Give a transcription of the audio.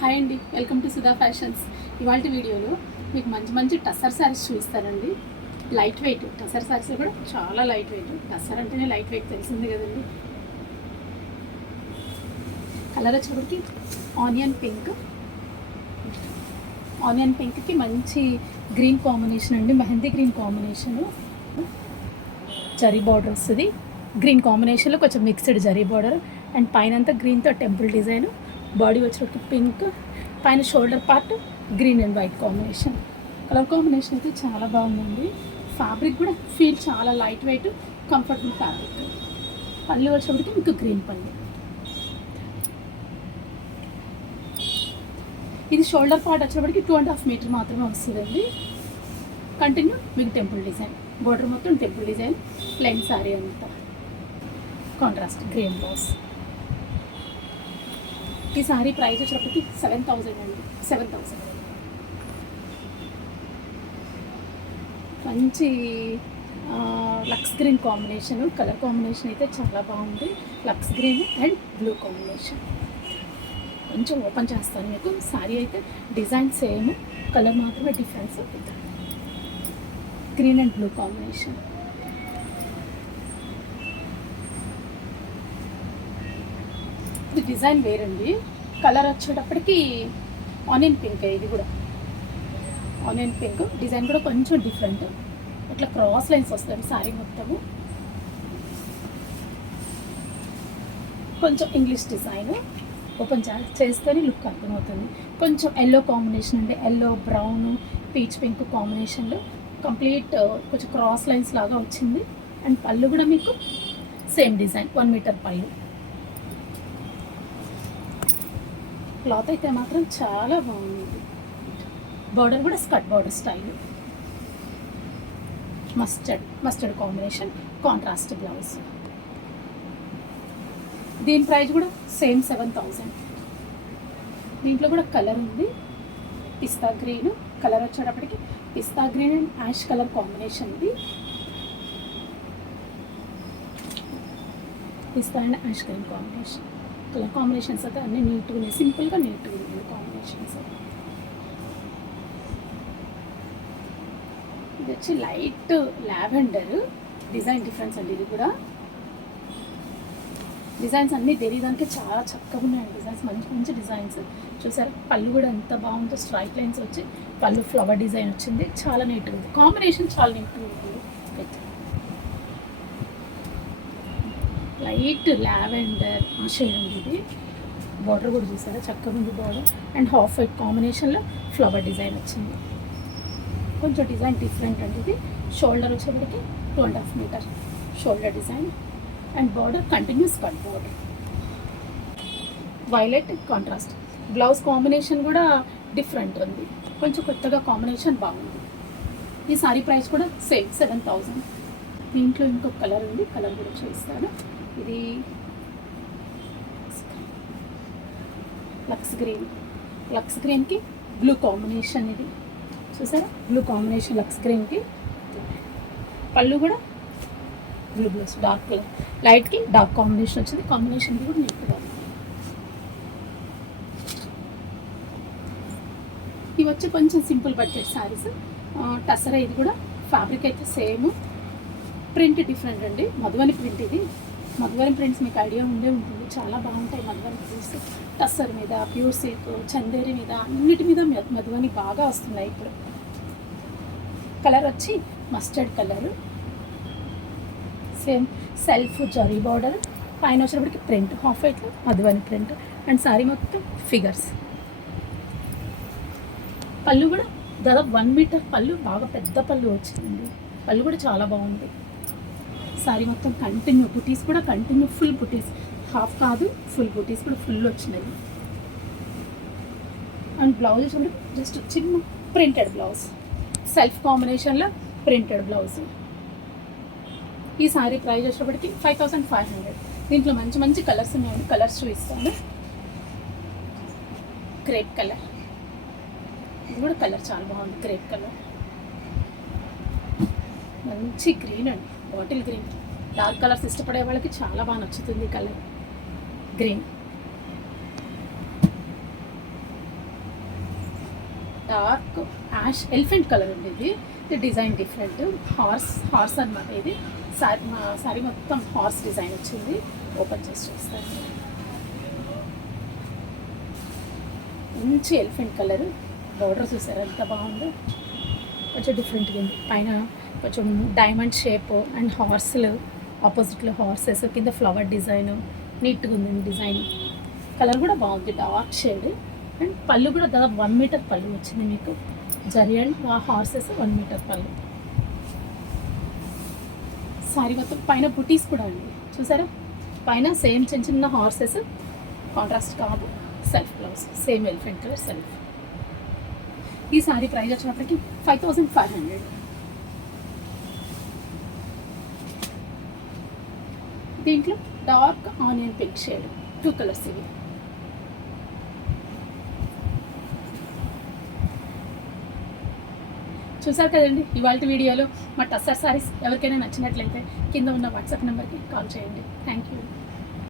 Hi అండి, welcome to Sudha fashions. ఇవాళ వీడియోలో మీకు మంచి మంచి టసర్ శారీస్ చూపిస్తానండి. లైట్ వెయిట్ టసర్ శారీస్ కూడా చాలా లైట్ వెయిట్. టసర్ అంటేనే లైట్ వెయిట్ తెలిసింది కదండి. కలర్ వచ్చేప్పటికి ఆనియన్ పింక్కి మంచి గ్రీన్ కాంబినేషన్ అండి, mehndi green combination. Zari border వస్తుంది, గ్రీన్ కాంబినేషన్లో కొంచెం మిక్స్డ్ జరీ బార్డర్ అండ్ పైన అంతా గ్రీన్తో టెంపుల్ డిజైన్. బాడీ వచ్చేటప్పుడు పింక్, పైన shoulder part green and white combination. Colour combination అయితే చాలా బాగుందండి. ఫ్యాబ్రిక్ కూడా ఫీల్ చాలా లైట్ వెయిట్, కంఫర్టబుల్ ఫ్యాబ్రిక్. పళ్ళు వచ్చేటప్పటికి మీకు గ్రీన్ పళ్ళు. ఇది షోల్డర్ పార్ట్ వచ్చేటప్పటికి 2.5 మీటర్ మాత్రమే వస్తుందండి. కంటిన్యూ మీకు టెంపుల్ డిజైన్, బోర్డర్ మొత్తం టెంపుల్ డిజైన్, ప్లెయిన్ శారీ అంతా. Contrast green blouse. ఈ సారీ ప్రైస్ వచ్చేటప్పటికి 7,000 అండి. 7,000. మంచి లక్స్ గ్రీన్ కాంబినేషన్. కలర్ కాంబినేషన్ అయితే చాలా బాగుంది. లక్స్ గ్రీన్ అండ్ బ్లూ కాంబినేషన్. కొంచెం ఓపెన్ చేస్తాను మీకు. సారీ అయితే డిజైన్ సేమ్, కలర్ మాత్రమే డిఫరెన్స్ అవుతుంది. Green and blue combination. ఇది డిజైన్ వేరండి. కలర్ వచ్చేటప్పటికి ఆనియన్ పింక్. ఇది కూడా ఆనియన్ పింక్. డిజైన్ కూడా కొంచెం డిఫరెంట్. ఇట్లా క్రాస్ లైన్స్ వస్తుంది శారీ మొత్తము. కొంచెం ఇంగ్లీష్ డిజైన్. ఓపెన్ చేస్తేనే లుక్ అర్థమవుతుంది. కొంచెం ఎల్లో కాంబినేషన్ అండి, ఎల్లో బ్రౌన్ పీచ్ పింక్ కాంబినేషన్లో కంప్లీట్ కొంచెం క్రాస్ లైన్స్ లాగా వచ్చింది. అండ్ పళ్ళు కూడా మీకు సేమ్ డిజైన్, 1 మీటర్ పళ్ళు. క్లాత్ అయితే మాత్రం చాలా బాగుంది. బార్డర్ కూడా skirt border style. Mustard combination, contrast blouse. దీని ప్రైస్ కూడా సేమ్ 7,000. దీంట్లో కూడా కలర్ ఉంది, పిస్తా గ్రీన్. కలర్ వచ్చేటప్పటికి పిస్తా green and ash colour combination. ఇది పిస్తా and ash green combination. Colour combinations అయితే అన్నీ నీట్గా ఉన్నాయి, సింపుల్గా నీట్గా ఉన్నాయి కాంబినేషన్స్. ఇది వచ్చి లైట్ లావెండర్. డిజైన్ డిఫరెన్స్ అండి. ఇది కూడా డిజైన్స్ అన్నీ తెలియదానికి చాలా చక్కగా ఉన్నాయండి. డిజైన్స్ మంచి మంచి డిజైన్స్ చూసారు. పళ్ళు కూడా ఎంత బాగుందో, స్ట్రైట్ లైన్స్ వచ్చి పళ్ళు ఫ్లవర్ డిజైన్ వచ్చింది. చాలా నీట్గా ఉంది కాంబినేషన్, చాలా నీట్గా ఉంటుంది. లైట్ లావెండర్ షేడ్ ఉంది. ఇది బార్డర్ కూడా చూసారా, చక్కగా ఉంది బార్డర్. అండ్ హాఫ్ వైట్ కాంబినేషన్లో ఫ్లవర్ డిజైన్ వచ్చింది. కొంచెం డిజైన్ డిఫరెంట్ అండి. ఇది షోల్డర్ వచ్చేప్పటికి 2.5 metre shoulder design. And border continuous cut border. Violet contrast. Blouse combination కూడా డిఫరెంట్ ఉంది, కొంచెం కొత్తగా కాంబినేషన్ బాగుంది. ఈ సారీ ప్రైస్ కూడా సేమ్ 7,000. దీంట్లో ఇంకొక కలర్ ఉంది, కలర్ కూడా చూస్తాను. ఇది లక్స్ గ్రీన్కి బ్లూ కాంబినేషన్. ఇది చూసారా, బ్లూ కాంబినేషన్ లక్స్ గ్రీన్కి. పళ్ళు కూడా బ్లూ బ్లౌజ్, డార్క్ కలర్ లైట్కి డార్క్ కాంబినేషన్ వచ్చింది. కాంబినేషన్ కూడా నీట్గా ఉంది. ఇవి వచ్చి కొంచెం సింపుల్ బడ్జెట్ శారీస్. టసరా. ఇది కూడా ఫ్యాబ్రిక్ అయితే సేమ్, ప్రింట్ డిఫరెంట్ అండి. మధువని ప్రింట్. ఇది మధువని ప్రింట్స్ మీకు ఐడియా ఉంటుంది, చాలా బాగుంటాయి మధువని ప్రింట్స్. టస్సర్ మీద, ప్యూర్ సిల్క్, చందేరి మీద, అన్నిటి మీద మధువని బాగా వస్తున్నాయి ఇప్పుడు. కలర్ వచ్చి mustard colour. Same self zari border, పైన వచ్చేటప్పటికి ప్రింట్ హాఫ్ వైట్లో మధువని ప్రింట్. అండ్ శారీ మొత్తం ఫిగర్స్. పళ్ళు కూడా దాదాపు 1 మీటర్ పళ్ళు, బాగా పెద్ద పళ్ళు వచ్చింది. పళ్ళు కూడా చాలా బాగుంది. సారీ మొత్తం కంటిన్యూ బుటీస్ కూడా కంటిన్యూ, ఫుల్ బుటీస్, హాఫ్ కాదు ఫుల్ బుటీస్ కూడా ఫుల్ వచ్చినాయి. అండ్ బ్లౌజ్ వచ్చి జస్ట్ చిన్న ప్రింటెడ్ బ్లౌజ్, సెల్ఫ్ కాంబినేషన్లో ప్రింటెడ్ బ్లౌజ్. ఈ సారీ ప్రైస్ వచ్చేటప్పటికి 5,500. దీంట్లో మంచి మంచి కలర్స్ ఉన్నాయండి, కలర్స్ చూపిస్తాను. Crepe colour. ఇది కూడా కలర్ చాలా బాగుంది, క్రేప్ కలర్. మంచి గ్రీన్ అండి, బాటిల్ గ్రీన్. డార్క్ కలర్స్ ఇష్టపడే వాళ్ళకి చాలా బాగా నచ్చుతుంది colour green. Dark ash elephant colour ఉంది ఇది. ఇది డిజైన్ డిఫరెంట్, హార్స్ అనమాట ఇది. సారీ మొత్తం హార్స్ డిజైన్ వచ్చింది. ఓపెన్ చేసి చూస్తాను. మంచి ఎలిఫెంట్ కలర్, బార్డర్ చూసారు ఎంత బాగుందో, కొంచెం డిఫరెంట్గా ఉంది. పైన కొంచెం డైమండ్ షేప్ అండ్ హార్స్లు, ఆపోజిట్లో హార్సెస్, కింద ఫ్లవర్ డిజైన్ నీట్గా ఉంది. డిజైన్ కలర్ కూడా బాగుంది, డార్క్ షేడ్. అండ్ పళ్ళు కూడా దాదాపు 1 మీటర్ పళ్ళు వచ్చింది మీకు. జరీ అండ్ హార్సెస్ 1 మీటర్ పళ్ళు. సారీ మొత్తం పైన బుటీస్ కూడా ఉంది చూసారా. పైన సేమ్ చిన్న చిన్న హార్సెస్, కాంట్రాస్ట్ కాదు, self blouse, same elephant colour self. ఈ సారీ ప్రైస్ వచ్చినప్పటికి 5500. దీంట్లో dark onion pink shade, 2 colours ఇవి. చూసారు కదండి ఇవాళ వీడియోలో మా టస్సర్ సారీస్. ఎవరికైనా నచ్చినట్లయితే కింద ఉన్న వాట్సాప్ నెంబర్కి కాల్ చేయండి. Thank you.